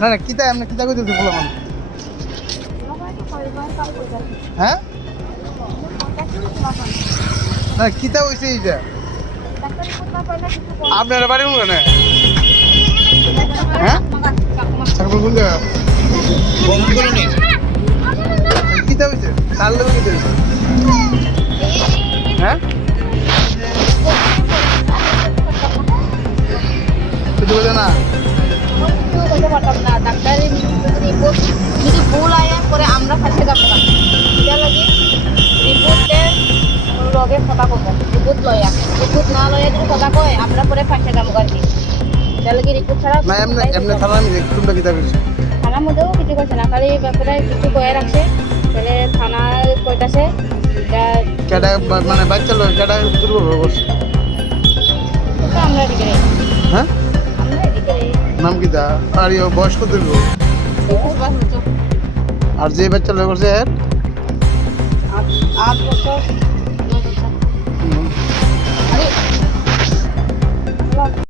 না না কিতা এমনি কিতা কইতেছে বলো মানে হ্যাঁ না কিতা হইছে এইটা আপনার বাড়ি কোন হ্যাঁ সাকবল কোন জায়গা বন্ধ করে নি কিতা হইছে কাল লোক কিতা হইছে হ্যাঁ কিছু বলে না ডাক্তারের রিপোর্ট যদি ভুল আয় পরে আমরা ফাঁসে যাব না এটা লাগে রিপোর্টে লগে কথা কব রিপোর্ট না লয়া যদি কথা কয় আমরা পরে ফাঁসে যাব আর কি এটা লাগে রিপোর্ট ছাড়া না এমনি এমনি থানা আমি দেখ তোমরা কিতা কইছো থানার মধ্যেও কিছু কইছে না খালি ব্যাপারে কিছু কয়ে রাখছে তাহলে থানা কইতাছে এটা কেডা মানে বাচ্চা লয় কেডা দুর্বল করছে আমরা দিকে হ্যাঁ আমরা দিকে নাম কিতা আর ইও বয়স কত হইব আর যে বাচ্চা লয় করছে এর 8 বছর